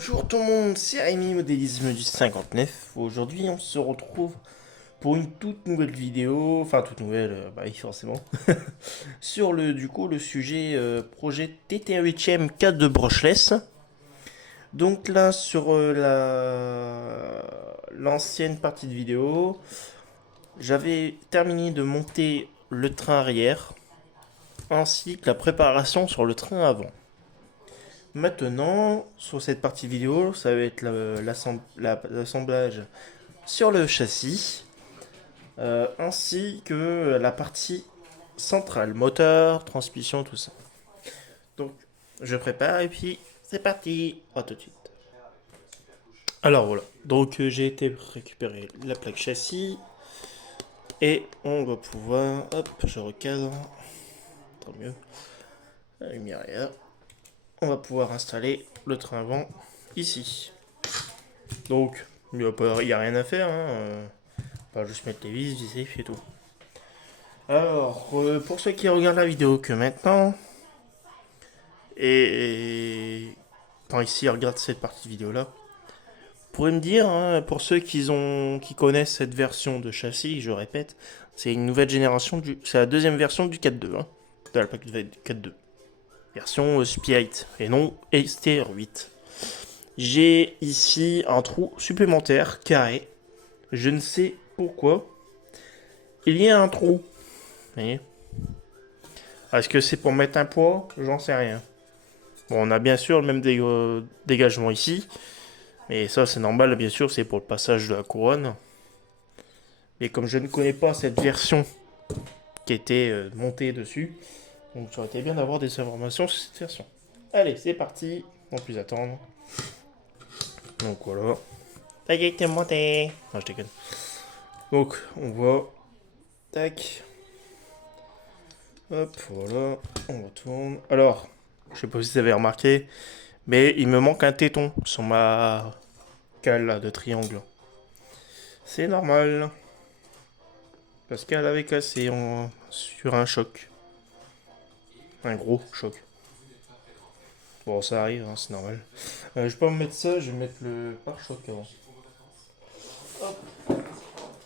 Bonjour tout le monde, c'est Rémi Modélisme du 59. Aujourd'hui, on se retrouve pour une toute nouvelle vidéo, enfin toute nouvelle, bah oui, forcément, sur le sujet projet TT8M 4 de brushless. Donc là, sur l'ancienne partie de vidéo, j'avais terminé de monter le train arrière, ainsi que la préparation sur le train avant. Maintenant, sur cette partie vidéo, ça va être l'assemblage sur le châssis, ainsi que la partie centrale, moteur, transmission, tout ça. Donc, je prépare et puis c'est parti. À tout de suite. Alors voilà, donc j'ai été récupérer la plaque châssis et on va pouvoir, hop, je recadre, tant mieux, la lumière est là. On va pouvoir installer le train avant ici. Donc, il n'y a rien à faire, hein. On va juste mettre les vis, visser, et tout. Alors, pour ceux qui regardent la vidéo que maintenant, et quand ici regardent cette partie vidéo là, vous pourrez me dire, hein, pour ceux qui connaissent cette version de châssis, je répète, c'est une nouvelle génération, c'est la deuxième version du 4.2, hein, de la plaque 4.2. Version Spirit, et non STR8. J'ai ici un trou supplémentaire, carré. Je ne sais pourquoi. Il y a un trou. Vous voyez. Est-ce que c'est pour mettre un poids? J'en sais rien. Bon, on a bien sûr le même dégagement ici. Mais ça, c'est normal, bien sûr, c'est pour le passage de la couronne. Mais comme je ne connais pas cette version qui était montée dessus, donc ça aurait été bien d'avoir des informations sur cette version. Allez, c'est parti, sans plus attendre. Donc voilà. Ça y est, t'es monté. Non, je déconne. Donc, on voit. Tac. Hop, voilà. On retourne. Alors, je sais pas si vous avez remarqué, mais il me manque un téton sur ma cale là, de triangle. C'est normal. Parce qu'elle avait cassé sur un choc. Un gros choc. Bon, ça arrive, hein, c'est normal. Je vais pas me mettre ça, je vais mettre le pare-choc avant. Hop.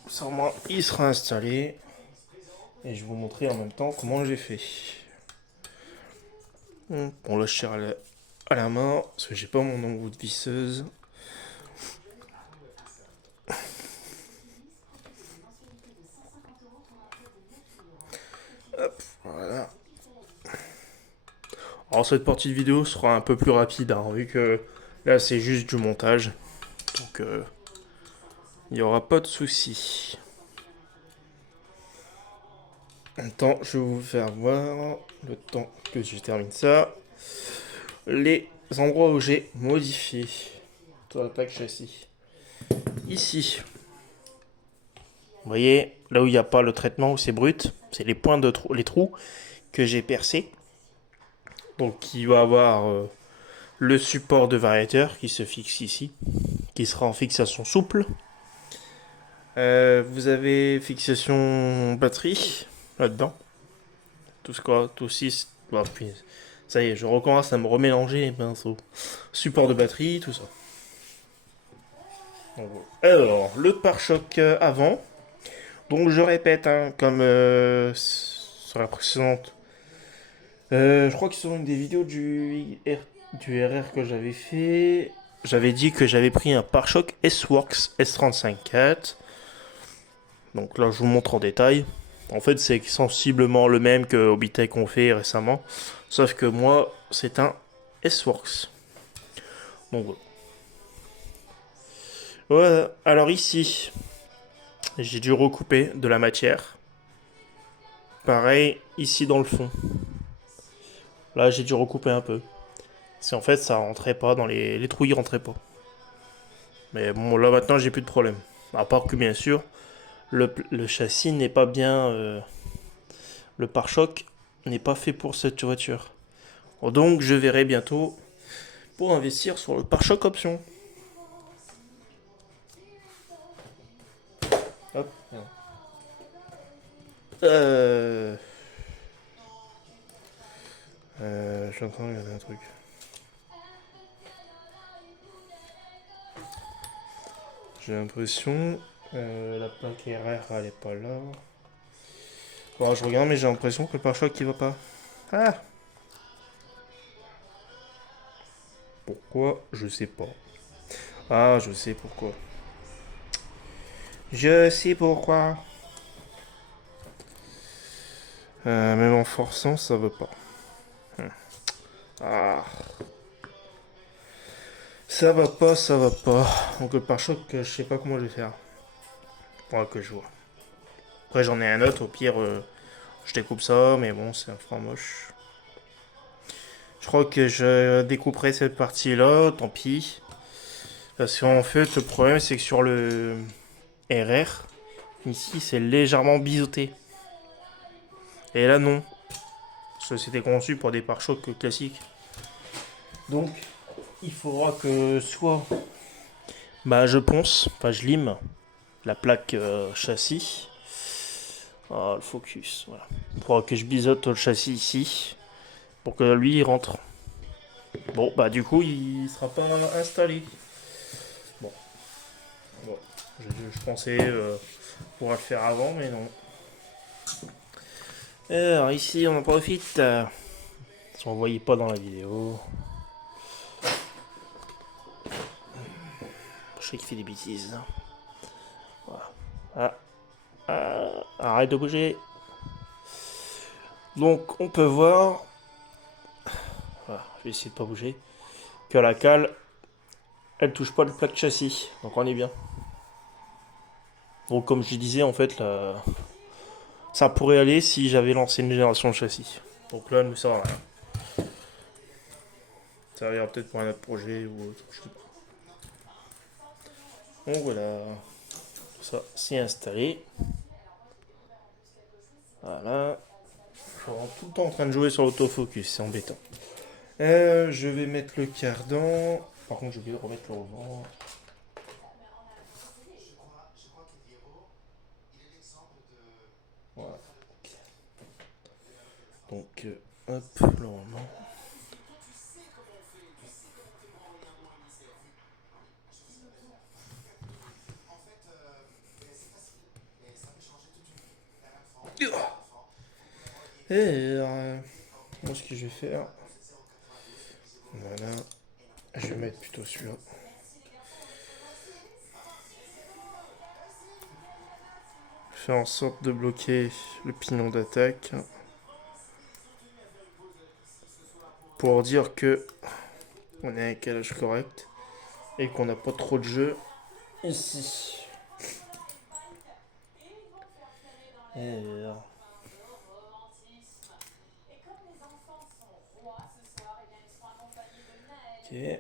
Ça, au moins, il sera installé. Et je vais vous montrer en même temps comment j'ai fait. Bon, là, je tire à la main, parce que j'ai pas mon embout de visseuse. Hop, voilà. Alors, cette partie de vidéo sera un peu plus rapide, hein, vu que là, c'est juste du montage. Donc, il n'y aura pas de souci. En même temps, je vais vous faire voir, le temps que je termine ça, les endroits où j'ai modifié sur la plaque châssis. Ici, vous voyez, là où il n'y a pas le traitement, où c'est brut, c'est les points de les trous que j'ai percés. Donc, il va avoir le support de variateur qui se fixe ici, qui sera en fixation souple. Vous avez fixation batterie là-dedans. Tout ce quoi, tout 6. Bon, puis, ça y est, je recommence à me remélanger les pinceaux. Support de batterie, tout ça. Donc, alors, le pare-choc avant. Donc, je répète, hein, comme sur la précédente. Je crois que sur une des vidéos du RR que j'avais fait, j'avais dit que j'avais pris un pare-choc S-Works S35 Donc là, je vous montre en détail. En fait, c'est sensiblement le même que Obitech ont fait récemment. Sauf que moi, c'est un S-Works. Donc voilà. Voilà. Alors ici, j'ai dû recouper de la matière. Pareil, ici dans le fond. Là, j'ai dû recouper un peu. C'est en fait, ça rentrait pas dans les trous, ils rentraient pas. Mais bon, là maintenant, j'ai plus de problème. À part que, bien sûr, le châssis n'est pas bien. Le pare-choc n'est pas fait pour cette voiture. Donc, je verrai bientôt pour investir sur le pare-choc option. Hop. Euh... je suis en train de regarder un truc. J'ai l'impression. La plaque RR, elle est pas là. Bon, je regarde, mais j'ai l'impression que le pare-choc il va pas. Ah! Pourquoi? Je sais pas. Ah, je sais pourquoi. Je sais pourquoi. Même en forçant, ça veut pas. Ah. Ça va pas, ça va pas. Donc le pare-choc, je sais pas comment je vais faire. Faudra que je vois. Après, j'en ai un autre, au pire, je découpe ça, mais bon, c'est un frein moche. Je crois que je découperai cette partie-là, tant pis. Parce qu'en fait, le problème, c'est que sur le RR, ici, c'est légèrement biseauté. Et là, non. Parce que c'était conçu pour des pare-chocs classiques. Donc, il faudra que soit bah, je ponce, enfin je lime la plaque châssis. Ah, le focus, voilà. Il faudra que je biseaute le châssis ici pour que lui il rentre. Bon, bah du coup, il sera pas installé. Bon, bon. Je pensais pouvoir le faire avant, mais non. Alors ici, on en profite. Si on ne voyait pas dans la vidéo. Je sais qu'il fait des bêtises. Voilà. Arrête de bouger. Donc on peut voir, voilà, je vais essayer de pas bouger, que la cale, elle touche pas le plaque châssis. Donc on est bien. Donc comme je disais, en fait, là, ça pourrait aller si j'avais lancé une génération de châssis. Donc là, elle ne sert à rien. Ça servira peut-être pour un autre projet ou autre, je sais pas. Donc voilà, ça c'est installé. Voilà. Je suis tout le temps en train de jouer sur l'autofocus, c'est embêtant. Je vais mettre le cardan. Par contre, j'ai oublié de remettre le rebond. Voilà. Donc, hop, le rebond. Et moi, ce que je vais faire, voilà, je vais mettre plutôt celui-là. Faire en sorte de bloquer le pignon d'attaque pour dire que on est à un calage correct et qu'on n'a pas trop de jeu ici. Alors. Ok. Moi,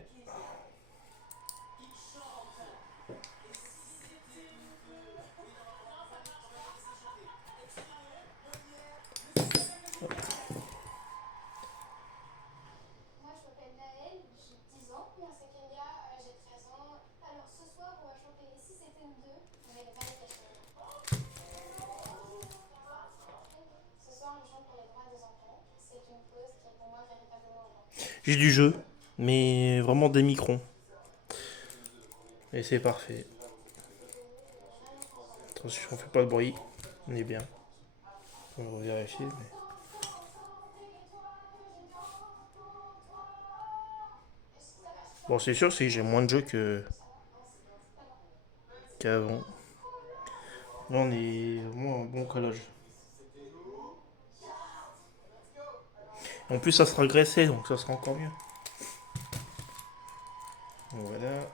je m'appelle Naël, j'ai 10 ans. Moi, c'est Kenya, j'ai 13 ans. Alors, ce soir, on va chanter Si c'était une deux, mais pas les cachets. Ce soir, on chante pour les droits des enfants. C'est une cause qui est pour moi véritablement importante. J'ai du jeu, mais vraiment des microns. Et c'est parfait. Attention, on fait pas de bruit. On est bien. On va vérifier. Mais... Bon, c'est sûr, c'est que j'ai moins de jeux qu'avant. Là, on est vraiment un bon collage. En plus, ça sera graissé, donc ça sera encore mieux. Voilà.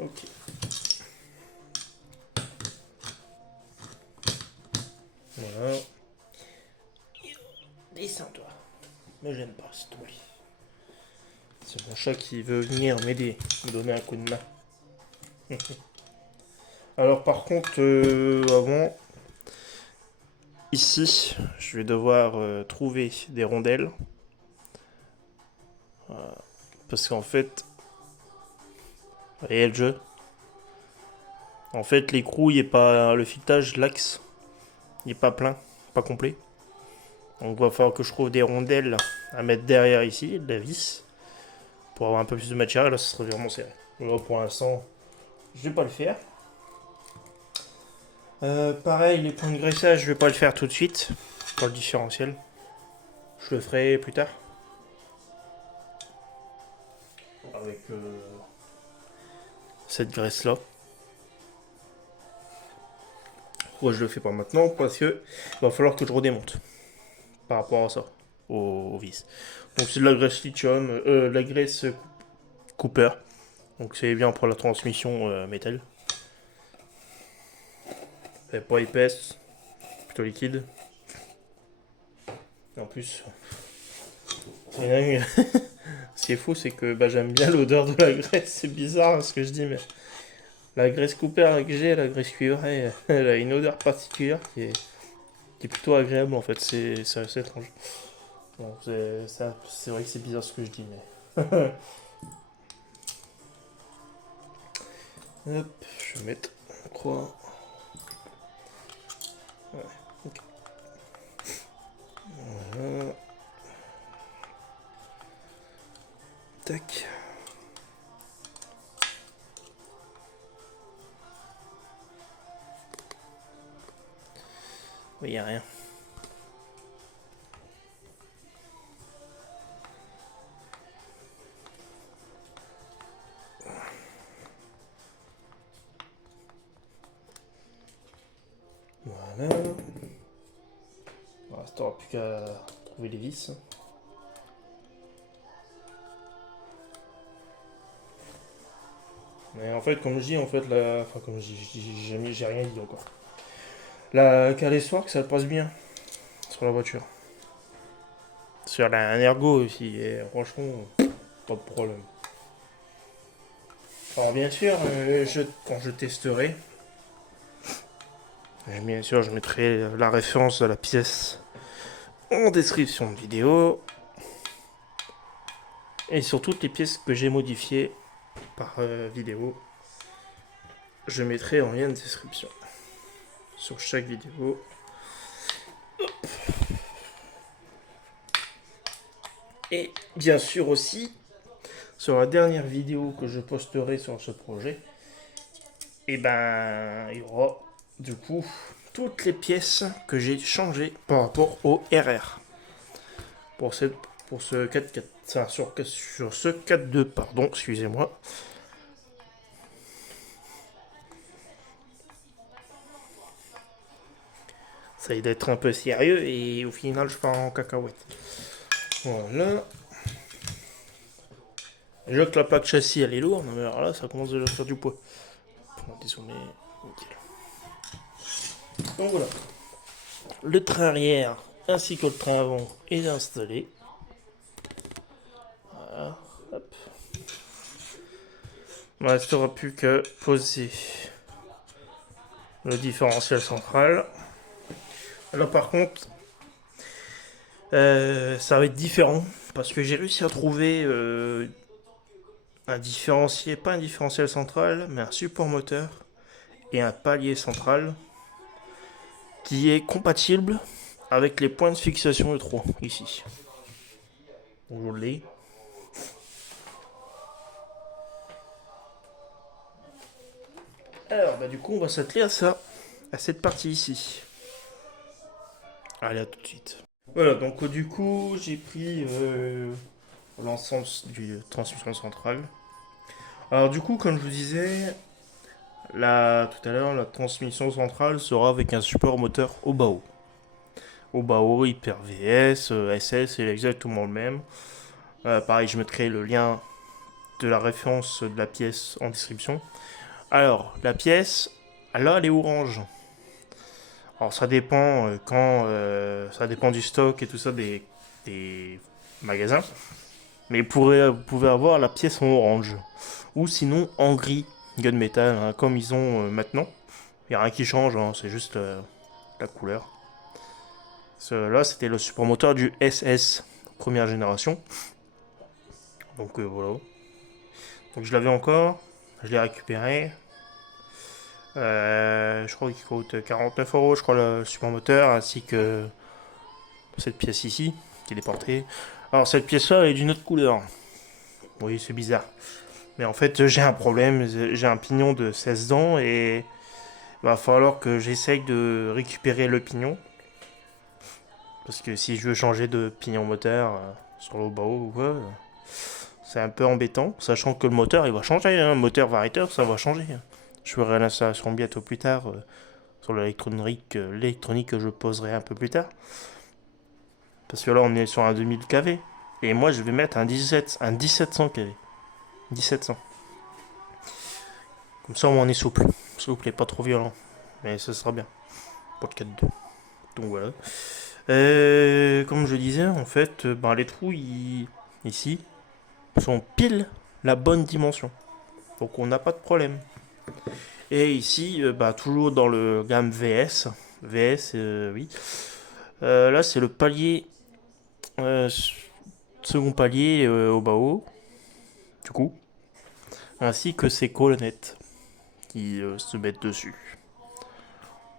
Ok. Voilà. Descends-toi. Me gêne pas, s'il te plaît. C'est mon chat qui veut venir m'aider, me donner un coup de main. Alors par contre, avant, ici, je vais devoir trouver des rondelles. Parce qu'en fait, réel jeu. En fait, l'écrou, il est pas, le filetage, l'axe, il est pas plein, pas complet. Donc il va falloir que je trouve des rondelles à mettre derrière ici, de la vis, pour avoir un peu plus de matière. Là, ce serait vraiment serré. Là, pour l'instant, je vais pas le faire. Pareil, les points de graissage, je vais pas le faire tout de suite. Pour le différentiel. Je le ferai plus tard. Avec cette graisse là. Pourquoi je le fais pas maintenant? Parce que il va falloir que je redémonte par rapport à ça, au vis. Donc c'est de la graisse lithium, de la graisse Cooper. Donc c'est bien pour la transmission métal. Elle est pas épaisse, plutôt liquide. Et en plus, ce qui est fou, c'est que bah, j'aime bien l'odeur de la graisse. C'est bizarre ce que je dis, mais la graisse Cooper que j'ai, la graisse cuivrée, elle a une odeur particulière qui est plutôt agréable en fait. C'est assez étrange. Bon, c'est vrai que c'est bizarre ce que je dis, mais. Hop, je vais mettre la croix. Ouais, ok. Voilà. Tac. Oui, y a rien. Voilà. Voilà, t'auras plus qu'à trouver les vis. Mais en fait, comme je dis, en fait, enfin, comme je dis, j'ai rien dit encore. La calessoire, que ça passe bien sur la voiture. Sur un ergo aussi, et franchement, pas de problème. Alors bien sûr, quand je testerai, bien sûr, je mettrai la référence de la pièce en description de vidéo. Et sur toutes les pièces que j'ai modifiées par vidéo, je mettrai en lien de description. Sur chaque vidéo. Et bien sûr aussi, sur la dernière vidéo que je posterai sur ce projet, et ben il y aura du coup toutes les pièces que j'ai changées par rapport au RR. Pour, pour ce 4-4, enfin, sur ce 4-2, pardon, excusez-moi. Ça aide d'être un peu sérieux et au final je pars en cacahuète. Voilà. Déjà que la plaque châssis elle est lourde, mais alors là ça commence déjà à faire du poids. Bon, désolé, nickel. Donc voilà. Le train arrière ainsi que le train avant est installé. Voilà. Hop. Il ne restera plus qu'à poser le différentiel central. Là par contre, ça va être différent parce que j'ai réussi à trouver un différenciel, pas un différentiel central, mais un support moteur et un palier central qui est compatible avec les points de fixation de 3 ici. Donc je l'ai. Alors bah du coup on va s'atteler à ça, à cette partie ici. Allez, à tout de suite. Voilà, donc du coup j'ai pris l'ensemble du transmission centrale. Alors du coup comme je vous disais, là tout à l'heure, la transmission centrale sera avec un support moteur Obao. Obao, Hyper VS, SS, c'est exactement le même. Pareil, je mettrai le lien de la référence de la pièce en description. Alors, la pièce, là, elle est orange. Alors, ça dépend ça dépend du stock et tout ça des magasins. Mais vous pouvez avoir la pièce en orange. Ou sinon en gris, gunmetal, hein, comme ils ont maintenant. Il n'y a rien qui change, hein, c'est juste la couleur. Là, c'était le support moteur du SS, première génération. Donc voilà. Donc je l'avais encore, je l'ai récupéré. Je crois qu'il coûte 49 euros, je crois, le support moteur, ainsi que cette pièce ici, qui est portée. Alors cette pièce-là, elle est d'une autre couleur. Oui, c'est bizarre. Mais en fait, j'ai un problème, j'ai un pignon de 16 dents et il va falloir que j'essaye de récupérer le pignon. Parce que si je veux changer de pignon moteur sur le bas ou quoi, c'est un peu embêtant, sachant que le moteur il va changer, hein. Le moteur variateur ça va changer. Je ferai l'installation bientôt plus tard sur l'électronique que je poserai un peu plus tard. Parce que là on est sur un 2000 kV. Et moi je vais mettre un 1700 kV. 1700. Comme ça on est souple. Souple et pas trop violent. Mais ce sera bien. Pas de 4-2. Donc voilà. Comme je disais, en fait, ben, les trous ici sont pile la bonne dimension. Donc on n'a pas de problème. Et ici, bah, toujours dans le gamme VS. VS, oui. Là, c'est le palier. euh, Second palier au bas haut. Du coup. Ainsi que ces colonnettes qui se mettent dessus.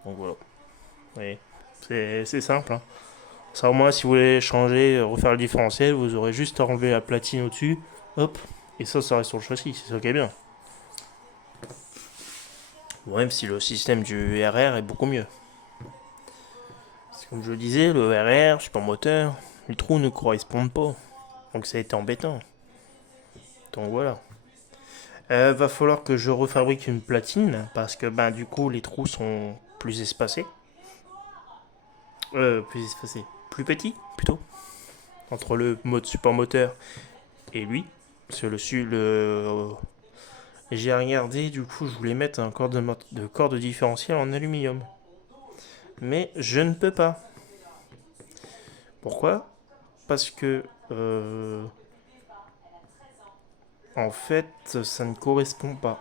Donc voilà. Oui. C'est simple. Hein. Ça, au moins, si vous voulez changer, refaire le différentiel, vous aurez juste à enlever la platine au-dessus. Hop. Et ça reste sur le châssis. C'est ça qui est bien. Bon, même si le système du RR est beaucoup mieux. Comme je le disais, le RR, support moteur, les trous ne correspondent pas. Donc ça a été embêtant. Donc voilà. Va falloir que je refabrique une platine parce que ben du coup les trous sont plus espacés. Plus espacés. Plus petits plutôt. Entre le mode support moteur et lui. Parce que j'ai regardé, du coup je voulais mettre un corps de différentiel en aluminium. Mais je ne peux pas. Pourquoi? Parce que en fait ça ne correspond pas.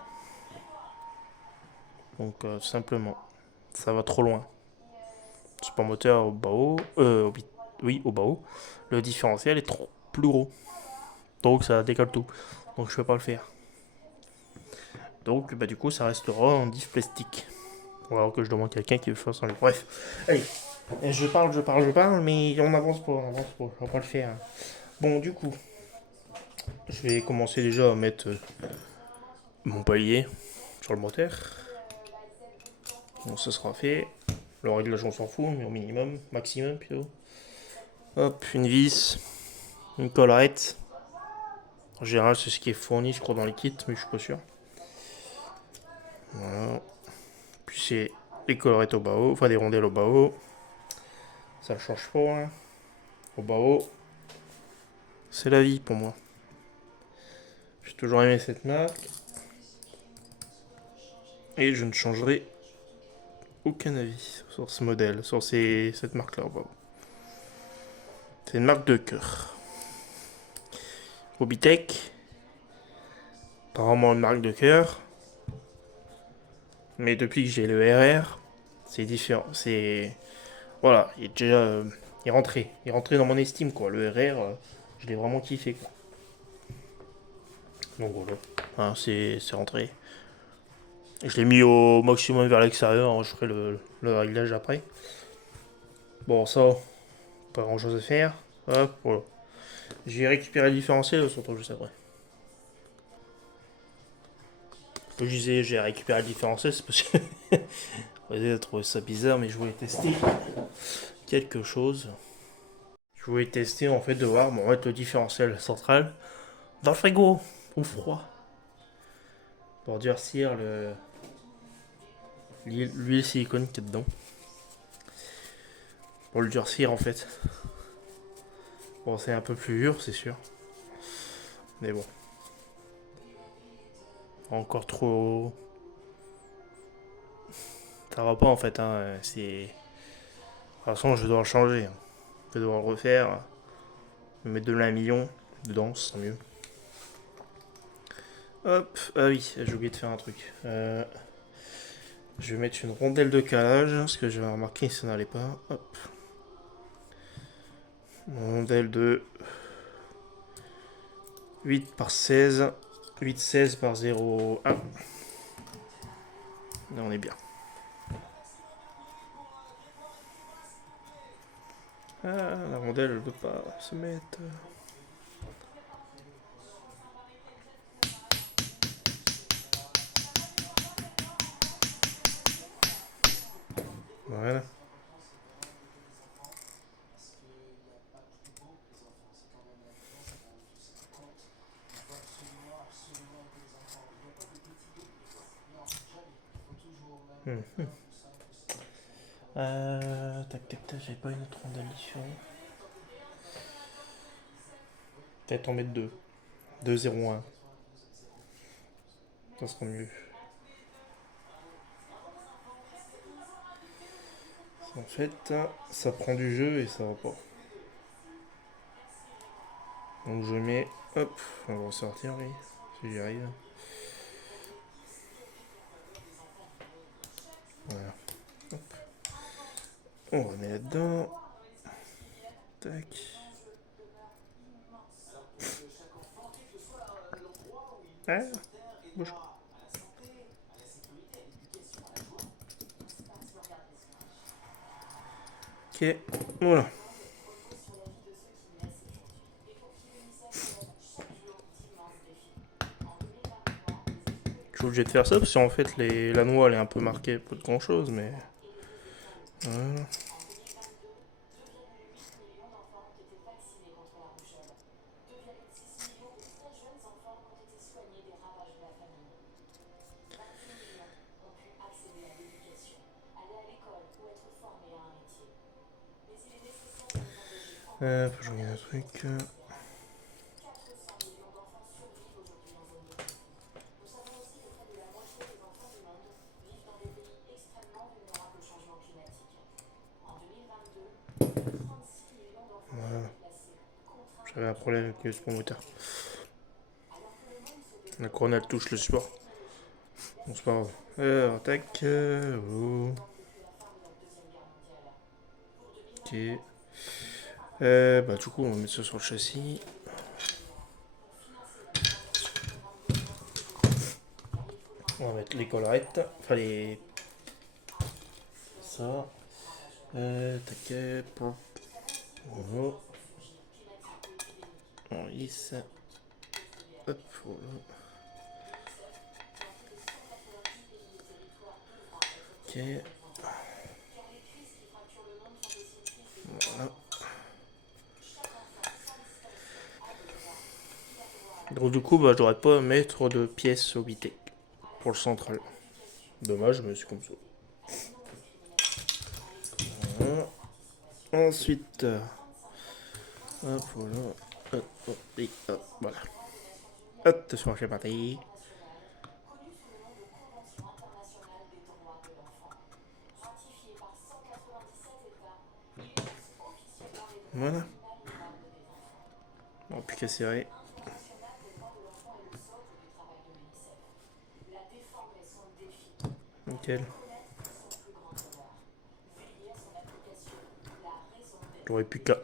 Donc simplement, ça va trop loin. Support moteur au bas haut, oui au bas haut, le différentiel est trop plus gros. Donc ça décolle tout. Donc je peux pas le faire. Donc bah du coup ça restera en diff plastique. Ou alors que je demande quelqu'un qui veut faire ça. Bref. Allez. Je parle, mais on avance pas, Je vais pas le faire. Bon du coup, je vais commencer déjà à mettre mon palier sur le moteur. Bon ça sera fait. Le réglage on s'en fout, mais au minimum, maximum plutôt. Hop, une vis, une collerette. En général, c'est ce qui est fourni, je crois, dans les kits, mais je suis pas sûr. Voilà. Puis c'est les collerettes au bas haut, enfin des rondelles au bas haut. Ça change pas, hein. Au bas haut, c'est la vie pour moi. J'ai toujours aimé cette marque. Et je ne changerai aucun avis sur ce modèle, sur cette marque-là au bas haut. C'est une marque de cœur. Obitech, apparemment une marque de cœur. Mais depuis que j'ai le RR, c'est différent. C'est. Voilà, il est déjà. Il est rentré. Il est rentré dans mon estime, quoi. Le RR, je l'ai vraiment kiffé, quoi. Donc voilà. Hein, c'est rentré. Je l'ai mis au maximum vers l'extérieur. Hein, je ferai le réglage après. Bon, ça, pas grand chose à faire. Hop, voilà. J'ai récupéré le différentiel, on se retrouve juste après. Je disais, j'ai récupéré le différentiel, c'est parce que. Vous allez trouver ça bizarre, mais je voulais tester quelque chose. Je voulais tester en fait de voir bon, en fait, le différentiel central dans le frigo au froid pour durcir l'huile silicone qui est dedans. Pour le durcir en fait. Bon, c'est un peu plus dur, c'est sûr. Mais bon. Encore trop. Ça va pas en fait. Hein. C'est. De toute façon, je dois le changer. Hein. Je dois le refaire. Mettre de l'un million dedans, c'est mieux. Hop, ah oui, j'ai oublié de faire un truc. Je vais mettre une rondelle de calage, parce que j'avais remarqué que ça n'allait pas. Hop. Une rondelle de 8 par 16. 8,16 par 0,1. Là, on est bien. Ah, la rondelle, elle veut pas se mettre. Voilà. Mhm. Tac, tac, tac, j'avais pas une autre rondelle différente. Peut-être en mettre deux. 2-0-1. Ça sera mieux. En fait, ça prend du jeu et ça va pas. Donc je mets. Hop, on va ressortir, oui. Si j'y arrive. Voilà. Hop. On remet là-dedans. Tac. Ah, bouge. Ok, voilà. Je suis obligé de faire ça parce qu'en fait la noix elle est un peu marquée, pas de grand chose, mais. Voilà. Faut que je regarde un truc. Voilà. J'avais un problème avec le promoteur. La couronne elle touche le support. Bon, c'est pas grave. Alors, tac. Oh. Ok. Bah, du coup, on va mettre ça sur le châssis. On va mettre les collerettes. Enfin, les. Ça. Tac. Voilà. On lisse. Hop, voilà. Ok. Voilà. Donc du coup, bah, j'aurais pas à mettre de pièces obité pour le central. Dommage, mais c'est comme ça. Voilà. Ensuite, hop, voilà. Hop, hop, et hop, voilà. Hop, attention, je vais partir. Voilà. On plus qu'à serrer. Nickel. J'aurais plus qu'à.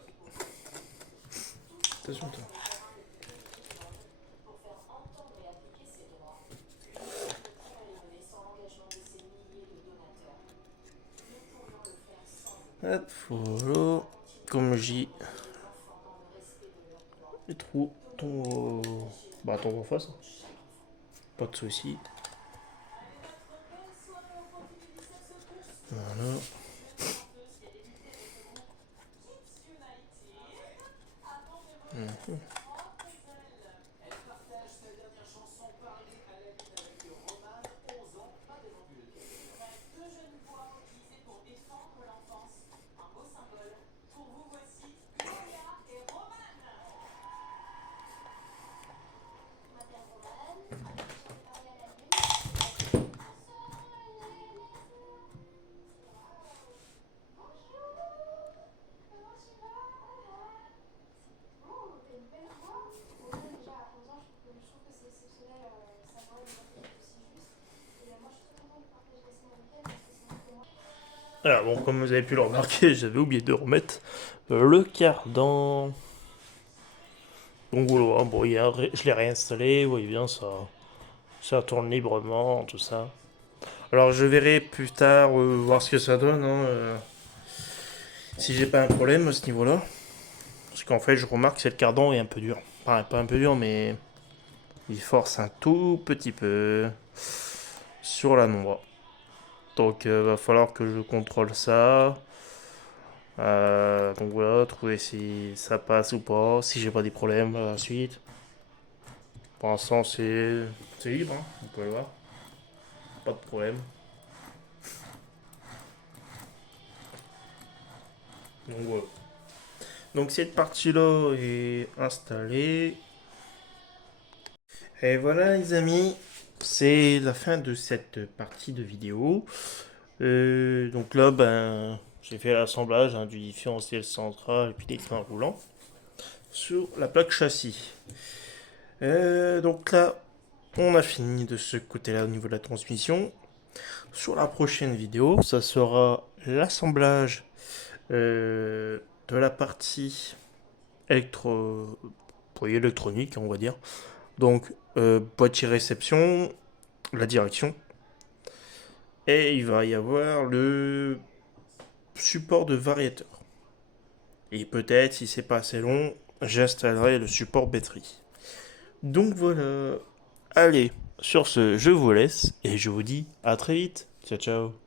Attention, toi. Hop, voilà. Comme j'ai les trous tombent bah, tombent en face. Pas de soucis. Voilà. Mhm. Oh, t'as une belle voix. Bon, là, déjà, à 11 ans, je trouve que c'est exceptionnel. Sa voix, elle est aussi juste. Et moi, je suis très contente de partager la scène avec elle parce que c'est pour moi. Alors bon, comme vous avez pu le remarquer, j'avais oublié de remettre le cardan. Donc voilà, bon, je l'ai réinstallé, vous voyez bien, ça tourne librement, tout ça. Alors je verrai plus tard voir ce que ça donne. Hein. si j'ai pas un problème à ce niveau-là. Parce qu'en fait, je remarque que le cardan est un peu dur. Enfin, pas un peu dur, mais il force un tout petit peu sur la noix. Donc, va falloir que je contrôle ça. Donc voilà, trouver si ça passe ou pas, si j'ai pas des problèmes à la suite. Pour l'instant, c'est libre, hein, vous pouvez le voir. Pas de problème. Donc voilà. Donc cette partie-là est installée. Et voilà les amis, c'est la fin de cette partie de vidéo. Donc là, ben, j'ai fait l'assemblage du différentiel central et puis des freins roulants sur la plaque châssis. Donc là, on a fini de ce côté-là au niveau de la transmission. Sur la prochaine vidéo, ça sera l'assemblage de la partie électro... électronique, on va dire. Donc, boîtier réception, la direction. Et il va y avoir le support de variateur. Et peut-être, si c'est pas assez long, j'installerai le support batterie. Donc voilà. Allez, sur ce, je vous laisse et je vous dis à très vite. Ciao ciao.